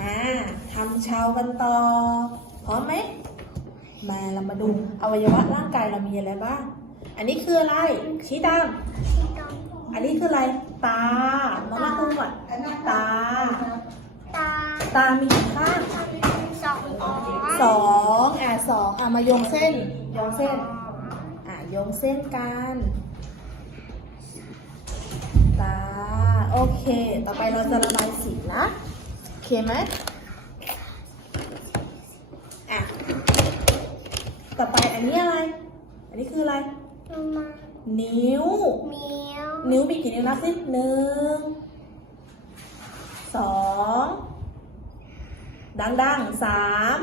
มาทำเชากันต่อพร้อมไหม มาเรามาดูอวัยวะร่างกายเรามีอะไรบ้าง อันนี้คืออะไร ชี้ตามอันนี้คืออะไร ตาน้องมาคุ้มอะตา ตา ตา มีกี่ข้างสองอ๋อสองอะสองอะมายงเส้นโยงเส้น อะโยงเส้นกัน ตา โอเค ต่อไปเราจะระบายสีนะโอ เคไหมอะ ต่อไปอันนี้อะไร อันนี้คืออะไรมานิ้วเมียวนิ้วมีกี่นิ้วนับสิหนึ่ง สอง ดังๆสาม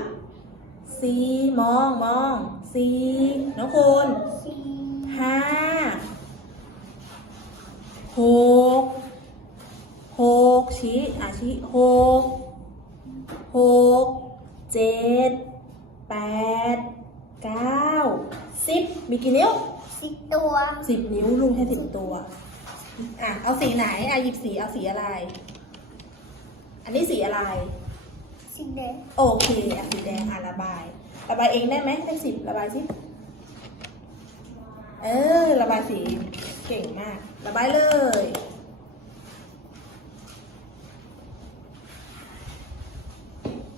สี่มองมองสี่น้องคุณสี่ห้าหกหกชี้อะชี้หกหก เจ็ดแปดเก้าสิบมีกี่นิ้วสิบตัว สิบนิ้วลุงแค่สิบตัว อะ เอาสีไหน อะหยิบสี เอาสีอะไร อันนี้สีอะไรสิบเด็ดโอเคอะสีแดง อะระบาย ระบายเองได้ไหมได้สิบระบายสิ เออ ระบายสี เก่งมาก ระบายเลย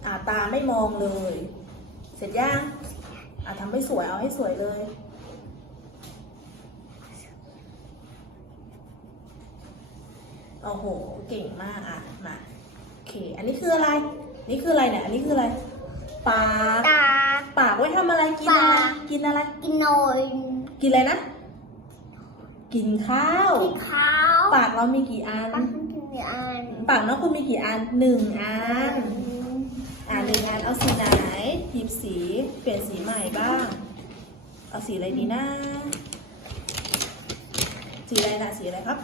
อะตาไม่มองเลย เสร็จยังอะทำให้สวยเอาให้สวยเลย โอ้โห เก่งมากอะ มาโอเค อันนี้คืออะไร นี่คืออะไรเนี่ย อันนี้คืออะไร ปาก ตา ปากไว้ทำอะไร กินอะไรปากกินอะไร กินนอยกินอะไรนะ กินข้าว กินข้าวปากเรามีกี่อัน ปากกินอัน ปากน้องคุณมีกี่อันหนึ่งอัน อ่าหนึ่งอันเอาสีไหนหยิบสีเปลี่ยนสีใหม่บ้าง เอาสีอะไรดีนะ สีอะไรนะสีอะไรครับ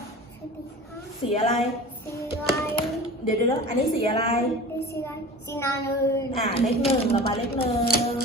สีอะไร สีอะไรเดี๋ยวเดี๋ยวอันนี้สีอะไร สีอะไรสีนาเลยอ่าเลขหนึ่งระบายเลขหนึ่ง